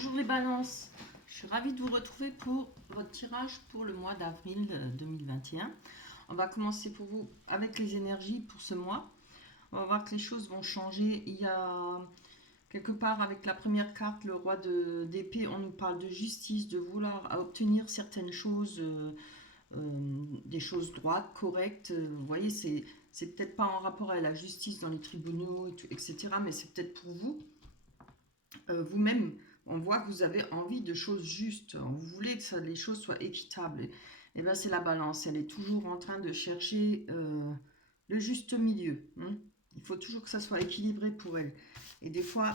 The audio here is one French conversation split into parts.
Bonjour les balances, je suis ravie de vous retrouver pour votre tirage pour le mois d'avril 2021. On va commencer pour vous avec les énergies pour ce mois. On va voir que les choses vont changer. Il y a quelque part avec la première carte, le roi d'épée, on nous parle de justice, de vouloir obtenir certaines choses, des choses droites, correctes. Vous voyez, c'est peut-être pas en rapport à la justice dans les tribunaux, etc., mais c'est peut-être pour vous. Vous-même, on voit que vous avez envie de choses justes, vous voulez que les choses soient équitables. Et bien c'est la balance, elle est toujours en train de chercher le juste milieu. Il faut toujours que ça soit équilibré pour elle. Et des fois,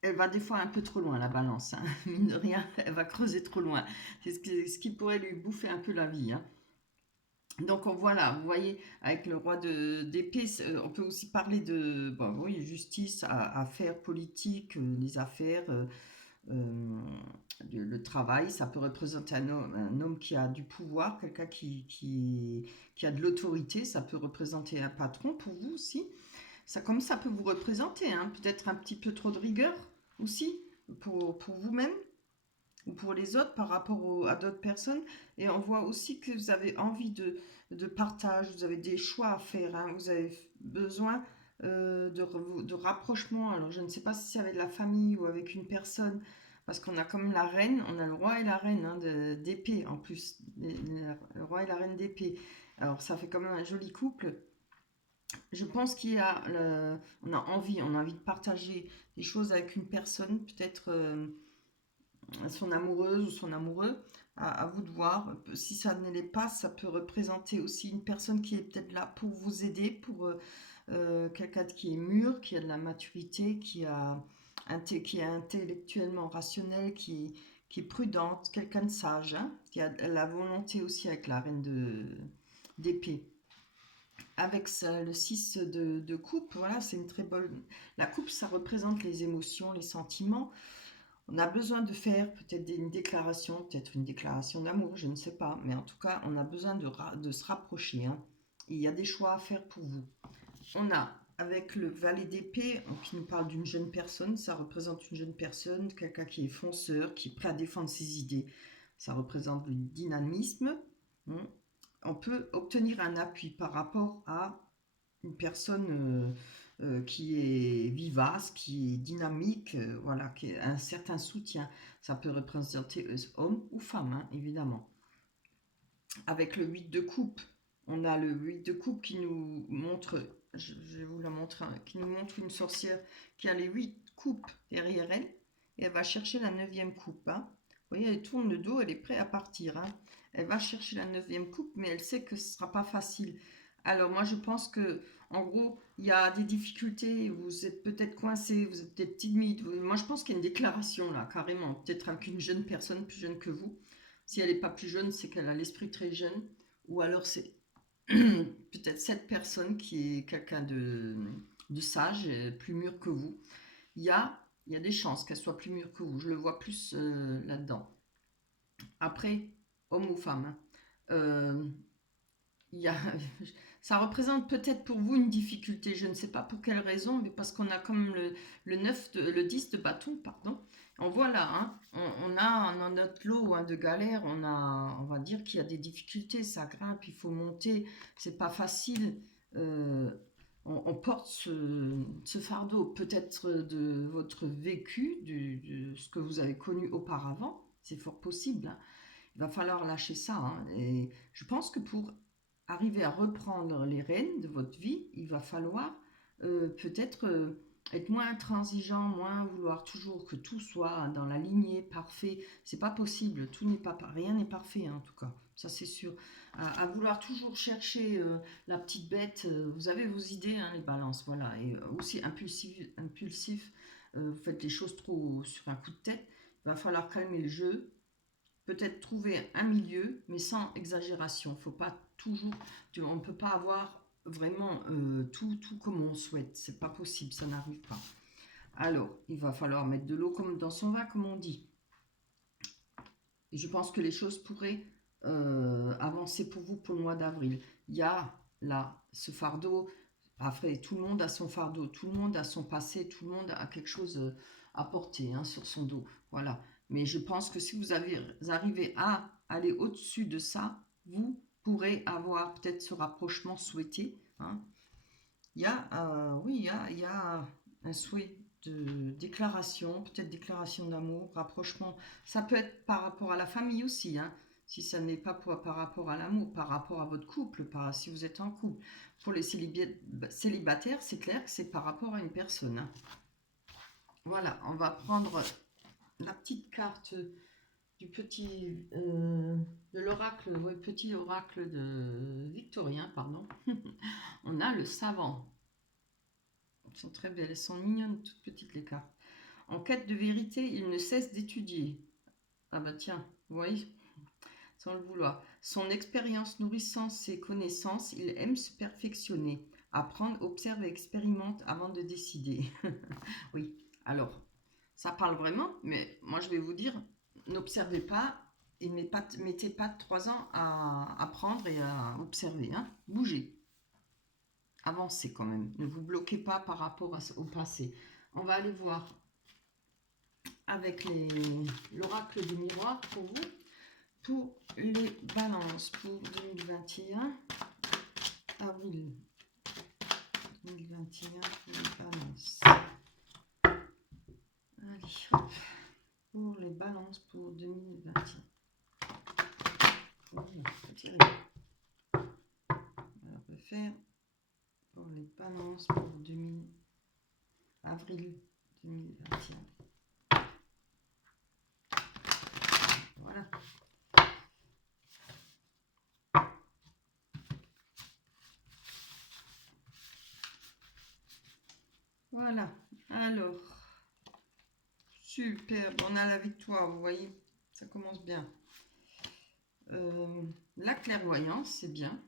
elle va des fois un peu trop loin, la balance. Mine de rien, elle va creuser trop loin. C'est ce qui pourrait lui bouffer un peu la vie. Donc voilà, vous voyez, avec le roi d'épée, on peut aussi parler de bon, oui, justice, affaires politiques, les affaires, le travail. Ça peut représenter un homme qui a du pouvoir, quelqu'un qui a de l'autorité. Ça peut représenter un patron pour vous aussi. Ça, comme ça peut vous représenter, peut-être un petit peu trop de rigueur aussi pour vous-même ou pour les autres par rapport à d'autres personnes. Et on voit aussi que vous avez envie de partage, vous avez des choix à faire, vous avez besoin de rapprochement. Alors je ne sais pas si c'est avec la famille ou avec une personne, parce qu'on a comme la reine, on a le roi et la reine d'épée en plus, le roi et la reine d'épée. Alors ça fait quand même un joli couple. Je pense on a envie de partager des choses avec une personne, peut-être son amoureuse ou son amoureux, à vous de voir. Si ça ne l'est pas, ça peut représenter aussi une personne qui est peut-être là pour vous aider, pour quelqu'un qui est mûr, qui a de la maturité, qui est intellectuellement rationnel, qui est prudente, quelqu'un de sage, qui a la volonté aussi avec la reine d'épée. Avec ça, le 6 de coupe, voilà, c'est une très bonne... La coupe, ça représente les émotions, les sentiments. On a besoin de faire peut-être une déclaration, peut-être une déclaration d'amour, je ne sais pas. Mais en tout cas, on a besoin de se rapprocher. Il y a des choix à faire pour vous. On a, avec le valet d'épée, qui nous parle d'une jeune personne, ça représente une jeune personne, quelqu'un qui est fonceur, qui est prêt à défendre ses idées. Ça représente le dynamisme. On peut obtenir un appui par rapport à une personne qui est vivace, qui est dynamique, voilà, qui a un certain soutien. Ça peut représenter homme ou femme, évidemment. Avec le 8 de coupe, on a le 8 de coupe qui nous montre, je vais vous la montrer, qui nous montre une sorcière qui a les 8 coupes derrière elle, et elle va chercher la 9e coupe. Vous voyez, elle tourne le dos, elle est prête à partir. Elle va chercher la 9e coupe, mais elle sait que ce ne sera pas facile. Alors moi je pense que en gros il y a des difficultés, vous êtes peut-être coincé, vous êtes peut-être timide. Moi je pense qu'il y a une déclaration là, carrément, peut-être avec une jeune personne plus jeune que vous. Si elle n'est pas plus jeune, c'est qu'elle a l'esprit très jeune. Ou alors c'est peut-être cette personne qui est quelqu'un de sage, plus mûr que vous. Il y a, il y a des chances qu'elle soit plus mûre que vous. Je le vois plus là-dedans. Après, homme ou femme. Il y a, ça représente peut-être pour vous une difficulté, je ne sais pas pour quelle raison, mais parce qu'on a comme le 10 de bâton, pardon. On voit là, on a dans notre lot de galères, on va dire qu'il y a des difficultés, ça grimpe, il faut monter, c'est pas facile. Euh, on porte ce fardeau peut-être de votre vécu, de ce que vous avez connu auparavant, c'est fort possible. Il va falloir lâcher ça. Et je pense que pour arriver à reprendre les rênes de votre vie, il va falloir peut-être être moins intransigeant, moins vouloir toujours que tout soit dans la lignée parfait. C'est pas possible. Tout n'est pas rien n'est parfait en tout cas. Ça c'est sûr. À vouloir toujours chercher la petite bête. Vous avez vos idées, les balances, voilà. Et aussi impulsif. Vous faites les choses trop sur un coup de tête. Il va falloir calmer le jeu, peut-être trouver un milieu, mais sans exagération. Faut pas toujours, on ne peut pas avoir vraiment tout comme on souhaite. C'est pas possible, ça n'arrive pas. Alors, il va falloir mettre de l'eau comme dans son vin, comme on dit. Et je pense que les choses pourraient avancer pour vous pour le mois d'avril. Il y a là ce fardeau. Après, tout le monde a son fardeau, tout le monde a son passé, tout le monde a quelque chose à porter hein, sur son dos. Voilà. Mais je pense que si vous arrivez à aller au-dessus de ça, vous pourrez avoir peut-être ce rapprochement souhaité. Hein. Il y a, oui, il y a un souhait de déclaration, peut-être déclaration d'amour, rapprochement. Ça peut être par rapport à la famille aussi, hein, si ça n'est pas par rapport à l'amour, par rapport à votre couple, si vous êtes en couple. Pour les célibataires, c'est clair que c'est par rapport à une personne. Hein. Voilà, on va prendre la petite carte du de l'oracle, oui, petit oracle de Victorien, pardon. On a le savant. Elles sont très belles, elles sont mignonnes, toutes petites les cartes. En quête de vérité, il ne cesse d'étudier. Ah bah tiens, vous voyez, sans le vouloir. Son expérience nourrissant ses connaissances, il aime se perfectionner. Apprendre, observe et expérimente avant de décider. Oui, alors, ça parle vraiment, mais moi je vais vous dire, n'observez pas et mettez pas 3 ans à apprendre et à observer. Hein. Bougez. Avancez quand même. Ne vous bloquez pas par rapport au passé. On va aller voir avec l'oracle du miroir pour vous. Pour les balances pour 2021. Avril 2021 pour les balances. Allez, hop. Pour les balances pour 2021. Voilà, on peut faire pour les balances pour avril 2021. Voilà. Voilà. Alors, superbe. On a la victoire, vous voyez. Ça commence bien. La clairvoyance, c'est bien.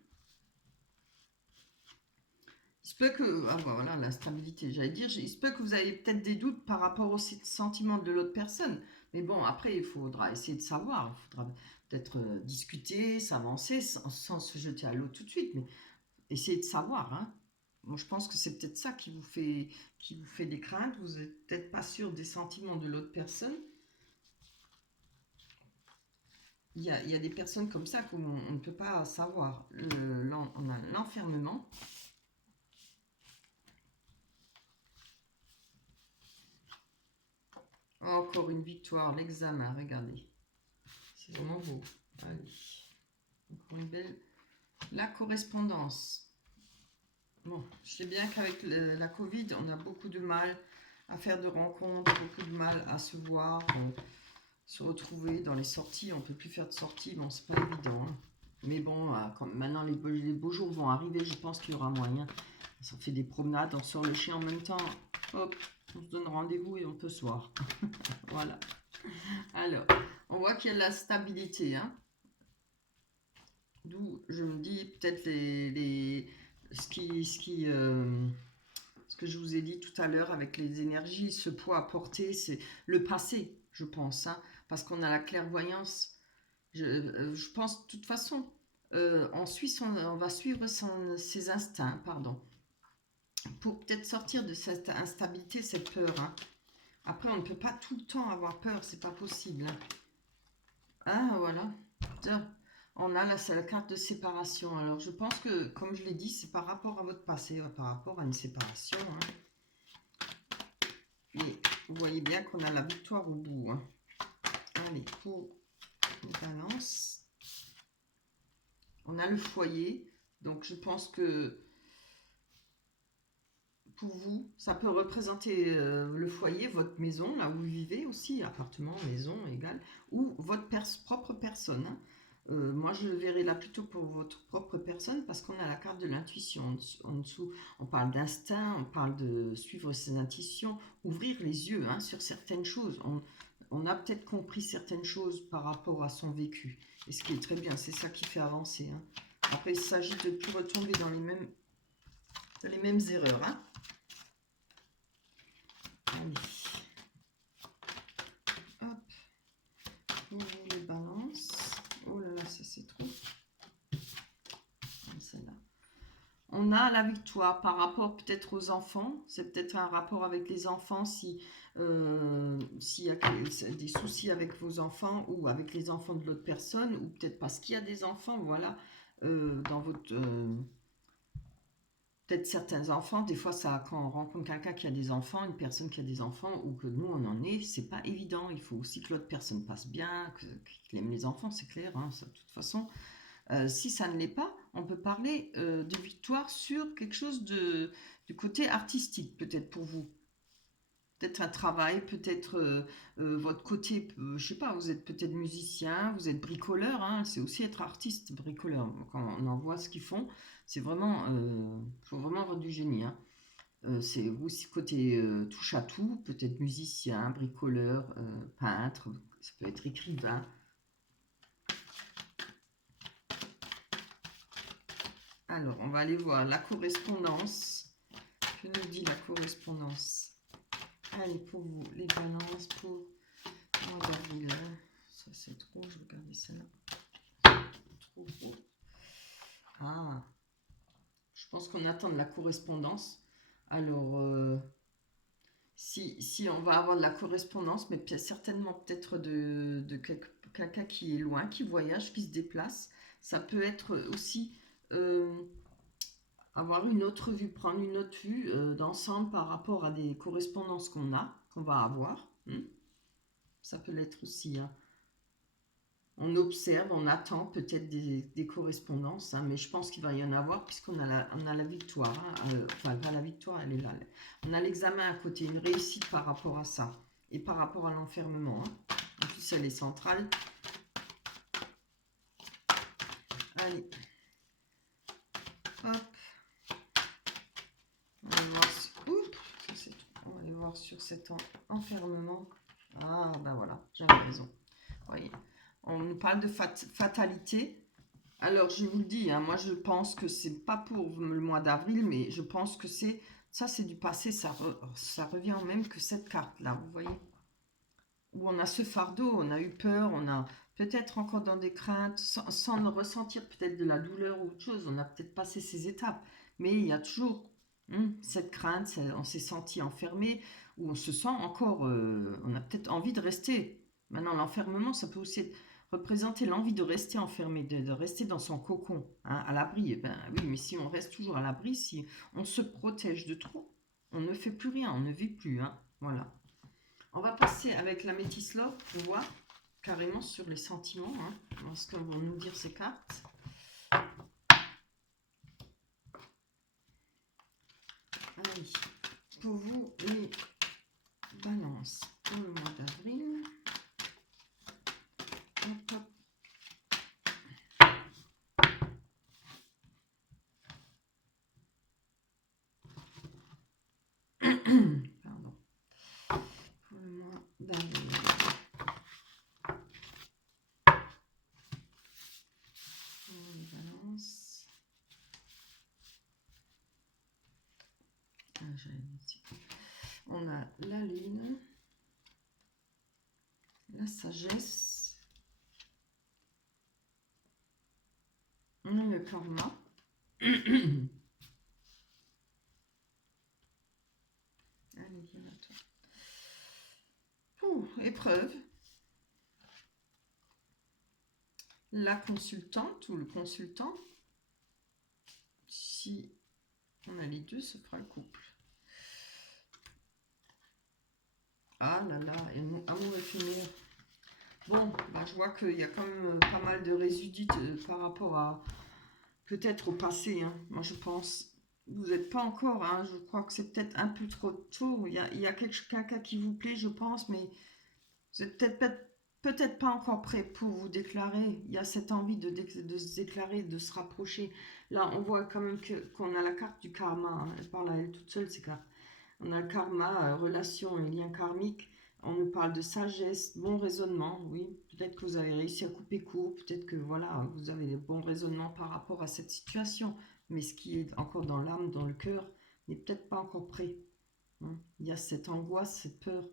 Il se peut que, ah bah voilà, la stabilité, j'allais dire, il se peut que vous avez peut-être des doutes par rapport aux sentiments de l'autre personne. Mais bon, après, il faudra essayer de savoir. Il faudra peut-être discuter, s'avancer, sans se jeter à l'eau tout de suite. Mais essayer de savoir. Hein. Moi, je pense que c'est peut-être ça qui vous fait des craintes. Vous n'êtes peut-être pas sûr des sentiments de l'autre personne. Il y a des personnes comme ça qu'on ne peut pas savoir. On a l'enfermement. Encore une victoire, l'examen, regardez. C'est vraiment beau. Allez. Encore une belle. La correspondance. Bon, je sais bien qu'avec la Covid, on a beaucoup de mal à faire de rencontres, beaucoup de mal à se voir, se retrouver dans les sorties. On ne peut plus faire de sorties, bon, c'est pas évident. Hein. Mais bon, maintenant les beaux jours vont arriver, je pense qu'il y aura moyen. On fait des promenades, on sort le chien en même temps. Hop, on se donne rendez-vous et on peut se voir. Voilà. Alors, on voit qu'il y a de la stabilité. Hein. D'où je me dis peut-être ce que je vous ai dit tout à l'heure avec les énergies, ce poids à porter, c'est le passé, je pense. Hein, parce qu'on a la clairvoyance. Je pense de toute façon, on va suivre ses instincts, pardon, pour peut-être sortir de cette instabilité, cette peur. Hein. Après, on ne peut pas tout le temps avoir peur, c'est pas possible. Hein. Ah, voilà. On a là, c'est la carte de séparation. Alors, je pense que, comme je l'ai dit, c'est par rapport à votre passé, par rapport à une séparation. Hein. Et vous voyez bien qu'on a la victoire au bout. Hein. Allez, pour les balances. On a le foyer. Donc, je pense que pour vous, ça peut représenter le foyer, votre maison, là où vous vivez aussi, appartement, maison, égal, ou votre propre personne. Hein. Moi, je le verrai là plutôt pour votre propre personne parce qu'on a la carte de l'intuition en dessous. On parle d'instinct, on parle de suivre ses intuitions, ouvrir les yeux hein, sur certaines choses. On a peut-être compris certaines choses par rapport à son vécu. Et ce qui est très bien, c'est ça qui fait avancer. Hein. Après, il s'agit de ne plus retomber dans les mêmes erreurs. Hein. Allez. Hop. Pour les balances. Oh là là, ça c'est trop. Celle-là. On a la victoire par rapport peut-être aux enfants. C'est peut-être un rapport avec les enfants si s'il y a des soucis avec vos enfants ou avec les enfants de l'autre personne, ou peut-être parce qu'il y a des enfants, voilà, dans votre... peut-être certains enfants, des fois, ça, quand on rencontre quelqu'un qui a des enfants, une personne qui a des enfants, ou que nous on en est, c'est pas évident. Il faut aussi que l'autre personne passe bien, qu'il aime les enfants, c'est clair, hein, ça, de toute façon. Si ça ne l'est pas, on peut parler de victoire sur quelque chose du côté artistique, peut-être pour vous. Peut-être un travail, peut-être votre côté, je sais pas, vous êtes peut-être musicien, vous êtes bricoleur, hein, c'est aussi être artiste, bricoleur. Quand on en voit ce qu'ils font, c'est vraiment, faut vraiment avoir du génie, hein. C'est aussi côté touche à tout, peut-être musicien, bricoleur, peintre, ça peut être écrivain. Alors, on va aller voir la correspondance. Que nous dit la correspondance? Allez, pour vous, les balances pour mois d'avril. Ça, c'est trop, je vais regarder ça. Trop gros. Ah, je pense qu'on attend de la correspondance. Alors, si on va avoir de la correspondance, mais certainement peut-être de quelqu'un qui est loin, qui voyage, qui se déplace. Ça peut être aussi euh, avoir une autre vue, prendre une autre vue d'ensemble par rapport à des correspondances qu'on va avoir. Ça peut l'être aussi, hein. On observe, on attend peut-être des correspondances, hein, mais je pense qu'il va y en avoir puisqu'on a la victoire, hein, enfin, pas la victoire, elle est là. On a l'examen à côté, une réussite par rapport à ça et par rapport à l'enfermement, hein. En plus, elle est centrale. Allez, hop, on va voir, on va aller voir sur cet enfermement. Ah, ben voilà, j'avais raison. Vous voyez, on nous parle de fatalité. Alors, je vous le dis, hein, moi je pense que c'est pas pour le mois d'avril, mais je pense que c'est du passé, ça revient au même que cette carte-là, vous voyez. Où on a ce fardeau, on a eu peur, on a peut-être encore dans des craintes, sans ressentir peut-être de la douleur ou autre chose, on a peut-être passé ces étapes, mais il y a toujours cette crainte, on s'est senti enfermé, ou on se sent encore, on a peut-être envie de rester. Maintenant, l'enfermement, ça peut aussi représenter l'envie de rester enfermé, de rester dans son cocon, hein, à l'abri. Eh ben oui, mais si on reste toujours à l'abri, si on se protège de trop, on ne fait plus rien, on ne vit plus, hein, voilà. On va passer avec la métisse love pour voir carrément sur les sentiments, hein, ce que vont nous dire ces cartes. Allez, pour vous, les balances pour le mois d'avril. Hop, hop. Pardon. Pour le mois d'avril. Pour les balances. On a la lune, la sagesse, on a le karma. Allez, viens à toi. Oh, épreuve. La consultante ou le consultant. Si on a les deux, ce fera le couple. Ah là là, amour éphémère. Bon, bah, je vois qu'il y a quand même pas mal de résidus par rapport à peut-être au passé, hein. Moi je pense, vous n'êtes pas encore, hein, je crois que c'est peut-être un peu trop tôt. Il y a quelqu'un qui vous plaît, je pense, mais vous n'êtes peut-être pas encore prêt pour vous déclarer. Il y a cette envie de se déclarer, de se rapprocher. Là, on voit quand même qu'on a la carte du karma, hein. Elle parle à elle toute seule, ces cartes. On a le karma, relation et lien karmique. On nous parle de sagesse, bon raisonnement, oui. Peut-être que vous avez réussi à couper court, peut-être que voilà, vous avez des bons raisonnements par rapport à cette situation. Mais ce qui est encore dans l'âme, dans le cœur, n'est peut-être pas encore prêt, hein. Il y a cette angoisse, cette peur.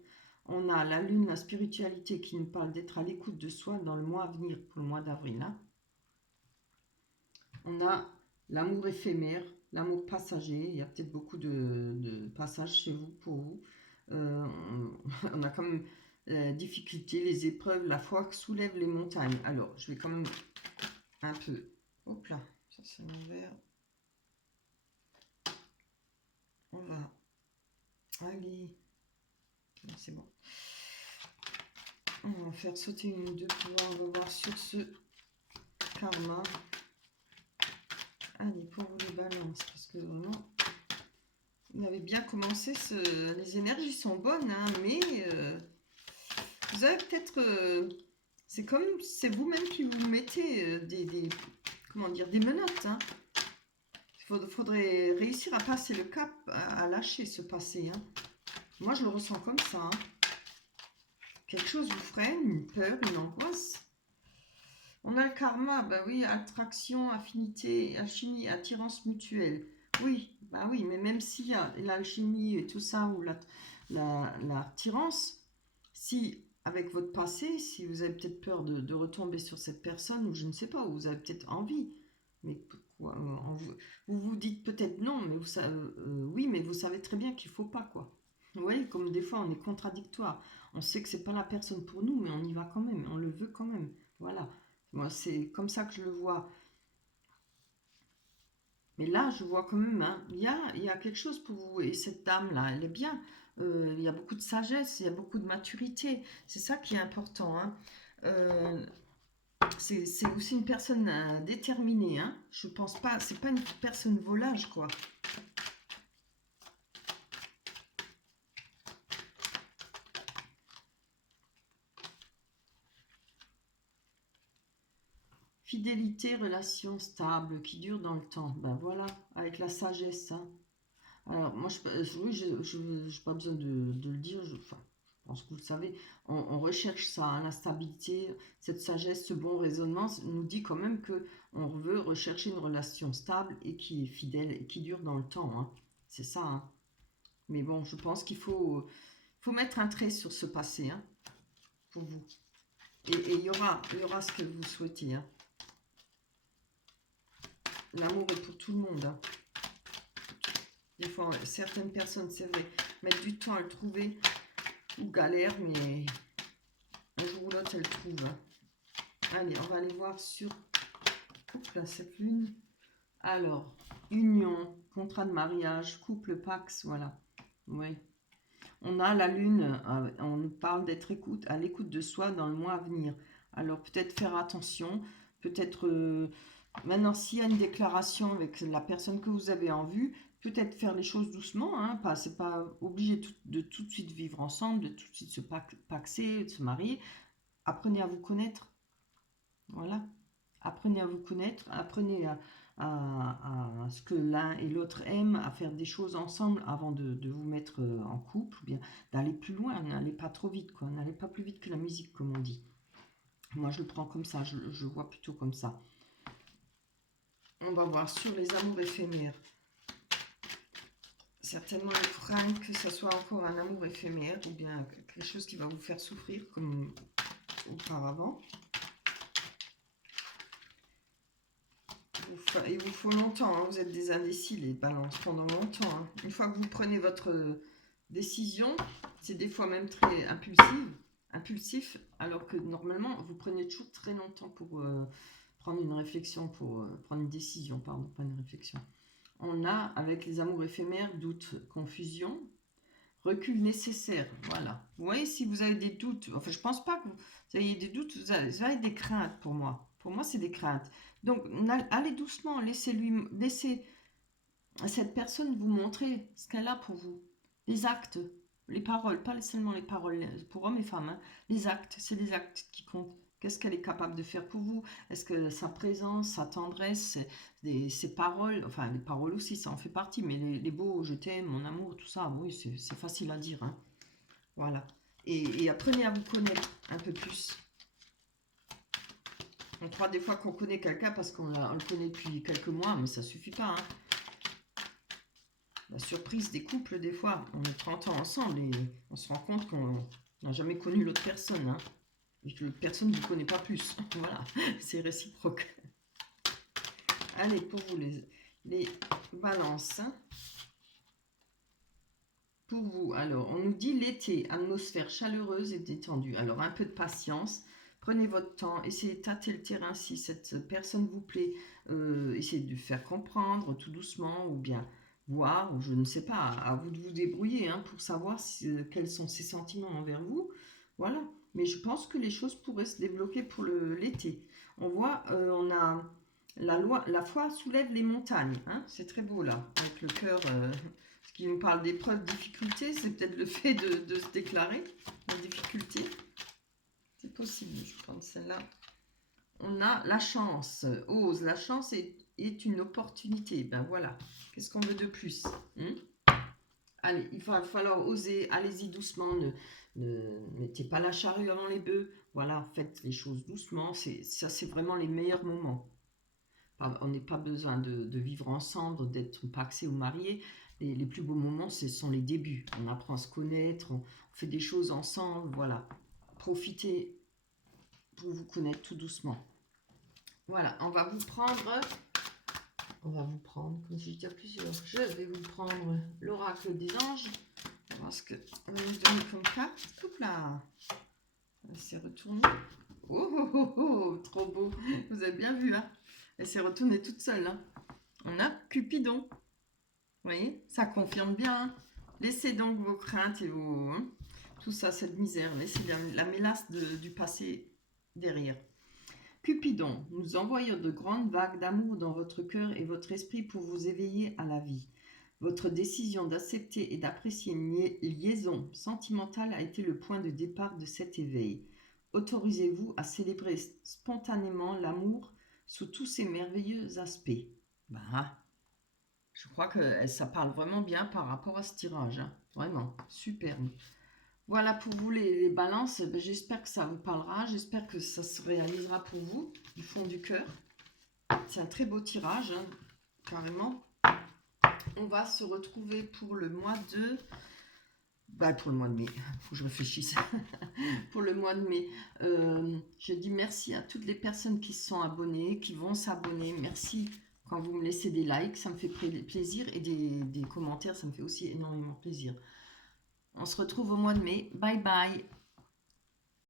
On a la lune, la spiritualité qui nous parle d'être à l'écoute de soi dans le mois à venir, pour le mois d'avril, hein. On a l'amour éphémère, l'amour passager. Il y a peut-être beaucoup de passages chez vous, pour vous. on a quand même difficultés, les épreuves, la foi soulève les montagnes. Alors, je vais quand même un peu... Hop là, ça c'est l'envers. On va... Allez, c'est bon. On va faire sauter une ou deux pour voir, on va voir sur ce karma. Allez, pour vous les balances, parce que vraiment, vous avez bien commencé, les énergies sont bonnes, hein, mais vous avez peut-être, c'est comme, c'est vous-même qui vous mettez comment dire, des menottes, hein. Il faudrait réussir à passer le cap, à lâcher ce passé, hein. Moi, je le ressens comme ça, hein. Quelque chose vous freine, une peur, une angoisse. On a le karma, bah oui, attraction, affinité, alchimie, attirance mutuelle. Oui, bah oui, mais même s'il y a l'alchimie et tout ça, ou l'attirance, si avec votre passé, si vous avez peut-être peur de retomber sur cette personne, ou je ne sais pas, ou vous avez peut-être envie, mais pourquoi, vous vous dites peut-être non, mais vous savez, oui, mais vous savez très bien qu'il ne faut pas, quoi. Vous voyez, comme des fois on est contradictoire. On sait que c'est pas la personne pour nous, mais on y va quand même, on le veut quand même. Voilà. Moi, c'est comme ça que je le vois. Mais là, je vois quand même, hein, il y a quelque chose pour vous. Et cette dame-là, elle est bien. Il y a beaucoup de sagesse, il y a beaucoup de maturité. C'est ça qui est important, hein. Euh, c'est aussi une personne déterminée, hein. Je pense pas, c'est pas une personne volage, quoi. Fidélité, relation stable, qui dure dans le temps. Ben voilà, avec la sagesse, hein. Alors, moi, oui, je n'ai pas besoin de le dire, enfin, je pense que vous le savez, on recherche ça, hein, la stabilité, cette sagesse, ce bon raisonnement nous dit quand même que on veut rechercher une relation stable et qui est fidèle et qui dure dans le temps, hein. C'est ça, hein. Mais bon, je pense qu'il faut mettre un trait sur ce passé, hein, pour vous. Et il y aura ce que vous souhaitez, hein. L'amour est pour tout le monde, hein. Des fois, certaines personnes, c'est vrai, mettent du temps à le trouver ou galèrent, mais un jour ou l'autre, elles trouvent. Allez, on va aller voir sur là, cette lune. Alors, union, contrat de mariage, couple, pax, voilà. Oui. On a la lune, on nous parle d'être à l'écoute de soi dans le mois à venir. Alors, peut-être faire attention, peut-être maintenant, s'il y a une déclaration avec la personne que vous avez en vue, peut-être faire les choses doucement, hein, c'est pas obligé de tout de suite vivre ensemble, de tout de suite se paxer, de se marier. Apprenez à vous connaître, voilà. Apprenez à vous connaître, apprenez à ce que l'un et l'autre aiment, à faire des choses ensemble avant de vous mettre en couple, ou bien d'aller plus loin, n'allez pas trop vite, quoi, n'allez pas plus vite que la musique, comme on dit. Moi, je le prends comme ça, je vois plutôt comme ça. On va voir sur les amours éphémères. Certainement, il craint que ce soit encore un amour éphémère ou bien quelque chose qui va vous faire souffrir comme auparavant. Il vous faut longtemps, hein, vous êtes des indécis les balances pendant longtemps, hein. Une fois que vous prenez votre décision, c'est des fois même très impulsif, alors que normalement vous prenez toujours très longtemps pour prendre une réflexion, pour prendre une décision, pardon, pas une réflexion. On a avec les amours éphémères doute, confusion, recul nécessaire, voilà. Vous voyez, si vous avez des doutes, enfin je pense pas que vous ayez des doutes, vous avez des craintes pour moi. Pour moi, c'est des craintes. Donc, allez doucement, laissez cette personne vous montrer ce qu'elle a pour vous. Les actes, les paroles, pas seulement les paroles pour hommes et femmes, hein. Les actes, c'est les actes qui comptent. Qu'est-ce qu'elle est capable de faire pour vous? Est-ce que sa présence, sa tendresse, ses paroles, enfin les paroles aussi, ça en fait partie, mais les beaux, je t'aime, mon amour, tout ça, oui, c'est facile à dire, hein. Voilà. Et apprenez à vous connaître un peu plus. On croit des fois qu'on connaît quelqu'un parce qu'on le connaît depuis quelques mois, mais ça suffit pas, hein. La surprise des couples, des fois, on est 30 ans ensemble et on se rend compte qu'on n'a jamais connu l'autre personne, hein, et que l'autre personne ne vous connaît pas plus. Voilà, c'est réciproque. Allez, pour vous, les balances, hein. Pour vous, alors, on nous dit l'été, atmosphère chaleureuse et détendue. Alors, un peu de patience, prenez votre temps, essayez de tâter le terrain si cette personne vous plaît. Essayez de faire comprendre tout doucement ou bien voir, ou je ne sais pas, à vous de vous débrouiller hein, pour savoir quels sont ses sentiments envers vous. Voilà, mais je pense que les choses pourraient se débloquer pour l'été. On voit, on a la foi soulève les montagnes, hein, c'est très beau là, avec le cœur. Ce qui nous parle d'épreuves, difficultés, c'est peut-être le fait de se déclarer, la difficulté. C'est possible, je pense, celle-là. On a la chance, ose. La chance est une opportunité. Ben voilà, qu'est-ce qu'on veut de plus Allez, il va falloir oser, allez-y doucement, ne mettez pas la charrue avant les bœufs. Voilà, faites les choses doucement, ça c'est vraiment les meilleurs moments. On n'est pas besoin de vivre ensemble, d'être paxé ou marié. Les plus beaux moments, ce sont les débuts. On apprend à se connaître, on fait des choses ensemble. Voilà. Profitez pour vous connaître tout doucement. Voilà, on va vous prendre, comme si j'étais à plusieurs, je vais vous prendre l'oracle des anges. On va voir ce que on va nous donner comme carte. Hop là, elle s'est retournée. Oh, oh, oh, oh, trop beau. Vous avez bien vu, hein. Elle s'est retournée toute seule. Hein. On a Cupidon. Vous voyez, ça confirme bien. Hein. Laissez donc vos craintes et vos... Hein, tout ça, cette misère. Laissez la mélasse du passé derrière. Cupidon, nous envoyons de grandes vagues d'amour dans votre cœur et votre esprit pour vous éveiller à la vie. Votre décision d'accepter et d'apprécier une liaison sentimentale a été le point de départ de cet éveil. Autorisez-vous à célébrer spontanément l'amour sous tous ses merveilleux aspects. Bah, je crois que ça parle vraiment bien par rapport à ce tirage. Hein. Vraiment, superbe. Voilà pour vous les balances. Ben, j'espère que ça vous parlera. J'espère que ça se réalisera pour vous du fond du cœur. C'est un très beau tirage, hein, carrément. On va se retrouver pour le mois de... pour le mois de mai. Il faut que je réfléchisse. Pour le mois de mai. Je dis merci à toutes les personnes qui se sont abonnées, qui vont s'abonner. Merci quand vous me laissez des likes. Ça me fait plaisir. Et des commentaires, ça me fait aussi énormément plaisir. On se retrouve au mois de mai. Bye bye.